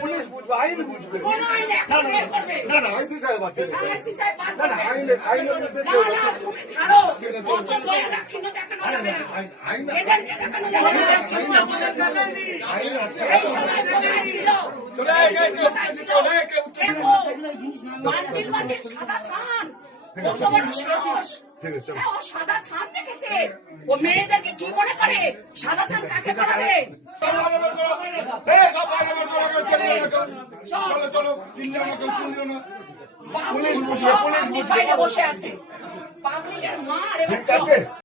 Police বুঝবে, আইন বুঝবে। না না আইসি সাহেব আছে, না না আইন আইন তুমি ছাড়ো, কত দয়া দাক্ষিণ্য দেখানো যাবে না, এদেরকে দেখানো যাবে না। আইন আছে। বান্ডিল বান্ডিল সাদা থান, কত বড় সাহস! ও সাদা থান দেখেছে, ও মেয়েদেরকে কি মনে করে? সাদা থান কাকে পড়াবে? চলো চলো, চিল্লিও না, চিল্লিও না। পুলিশ বাইরে বসে আছে, পাবলিকের মার এবার